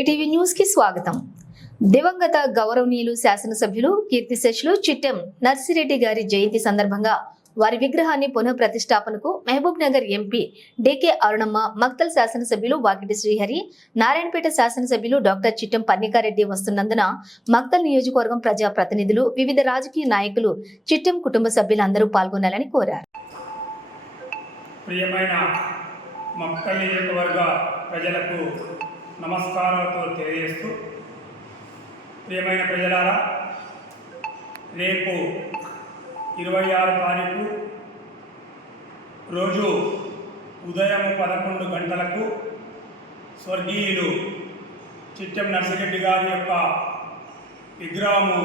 ఏటీటీవీ న్యూస్కి స్వాగతం. దివంగత గౌరవనీయులు శాసనసభ్యులు కీర్తిశేషులు చిట్టెం నర్సిరెడ్డి గారి జయంతి సందర్భంగా వారి విగ్రహాన్ని పునః ప్రతిష్టాపనకు Mahabubnagar MP DK Arunamma Makthal శాసనసభ్యులు వాకిటి శ్రీహరి నారాయణపేట శాసనసభ్యులు డాక్టర్ చిట్టెం పన్నికారెడ్డి వస్తున్నందున మక్తల్ నియోజకవర్గం ప్రజా ప్రతినిధులు వివిధ రాజకీయ నాయకులు చిట్టెం కుటుంబ సభ్యులందరూ పాల్గొనాలని కోరారు. ప్రియమైన నియోజకవర్గ ప్రజలకు నమస్కారాలతో తెలియజేస్తూ ప్రియమైన ప్రజలారా రేపు ఇరవై ఆరు తారీఖు రోజు ఉదయం పదకొండు గంటలకు స్వర్గీయులు చిట్టెం నర్సిరెడ్డి గారి యొక్క విగ్రహము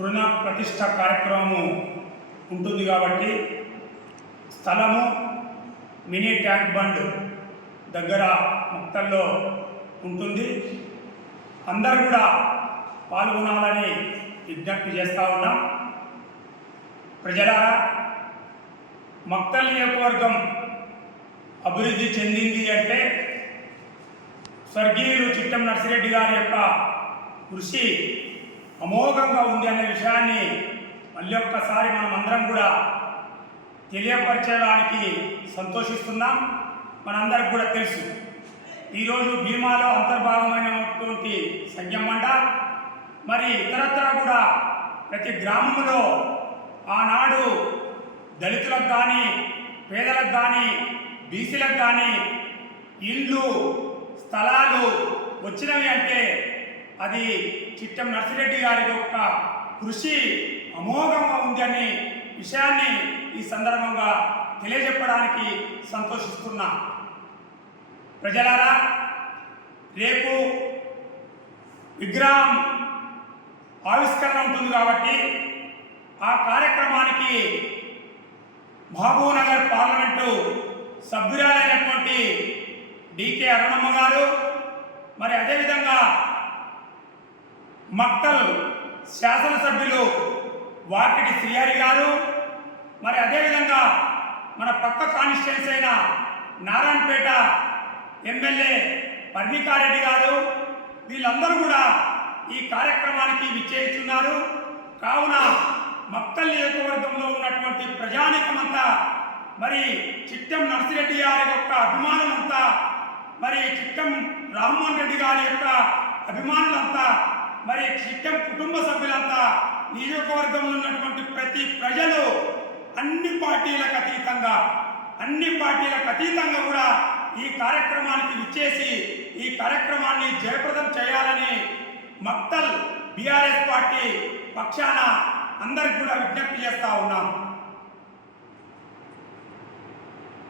రుణ ప్రతిష్ట కార్యక్రమము ఉంటుంది కాబట్టి స్థలము మినీ ట్యాంక్ బండ్ దగ్గర ముక్తల్లో ఉంటుంది. అందరూ కూడా పాల్గొనాలని విజ్ఞప్తి చేస్తూ ఉన్నాం. ప్రజలారా మక్తల్ నియోజకవర్గం అభివృద్ధి చెందింది అంటే స్వర్గీయులు చిట్టం నర్సిరెడ్డి గారి యొక్క కృషి అమోఘంగా ఉంది అనే విషయాన్ని మళ్ళీ ఒక్కసారి మనం అందరం కూడా తెలియపరచడానికి సంతోషిస్తున్నాం. మనందరికి కూడా తెలుసు. ఈరోజు భీమాలో అంతర్భాగమైనటువంటి సంఖ్య మరి ఇతరత్ర కూడా ప్రతి గ్రామంలో ఆనాడు దళితులకు కానీ పేదలకు కానీ బీసీలకు కానీ ఇళ్ళు స్థలాలు వచ్చినవి అంటే అది చిట్టం నర్సిరెడ్డి గారి యొక్క కృషి అమోఘంగా ఉంది అనే విషయాన్ని ఈ సందర్భంగా తెలియజెప్పడానికి సంతోషిస్తున్నా. ప్రజలారా రేపు విగ్రహం ఆవిష్కరణ ఉంటుంది కాబట్టి ఆ కార్యక్రమానికి మహబూబ్నగర్ పార్లమెంటు సభ్యురాలైనటువంటి డికే అరుణమ్మ గారు మరి అదేవిధంగా మక్కల్ శాసనసభ్యులు వాకిటి శ్రీహరి గారు మరి అదేవిధంగా మన పక్క కాన్స్టిట్యున్సీ అయిన నారాయణపేట ఎమ్మెల్యే పర్ణికారెడ్డి గారు వీళ్ళందరూ కూడా ఈ కార్యక్రమానికి విచ్చేస్తున్నారు. కావున మక్తల్ నియోజకవర్గంలో ఉన్నటువంటి ప్రజానికమంతా మరి చిట్టం నర్సిరెడ్డి గారి యొక్క అభిమానులంతా మరి చిట్టం రామ్మోహన్ రెడ్డి గారి యొక్క అభిమానులంతా మరి చిట్టం కుటుంబ సభ్యులంతా నియోజకవర్గంలో ఉన్నటువంటి ప్రతి ప్రజలు అన్ని పార్టీలకు అతీతంగా అన్ని పార్టీలకు అతీతంగా కూడా ఈ కార్యక్రమానికి విచ్చేసి ఈ కార్యక్రమాన్ని జయప్రదం చేయాలని మక్తల్ బీఆర్ఎస్ పార్టీ పక్షాన అందరికి కూడా విజ్ఞప్తి చేస్తా ఉన్నాం.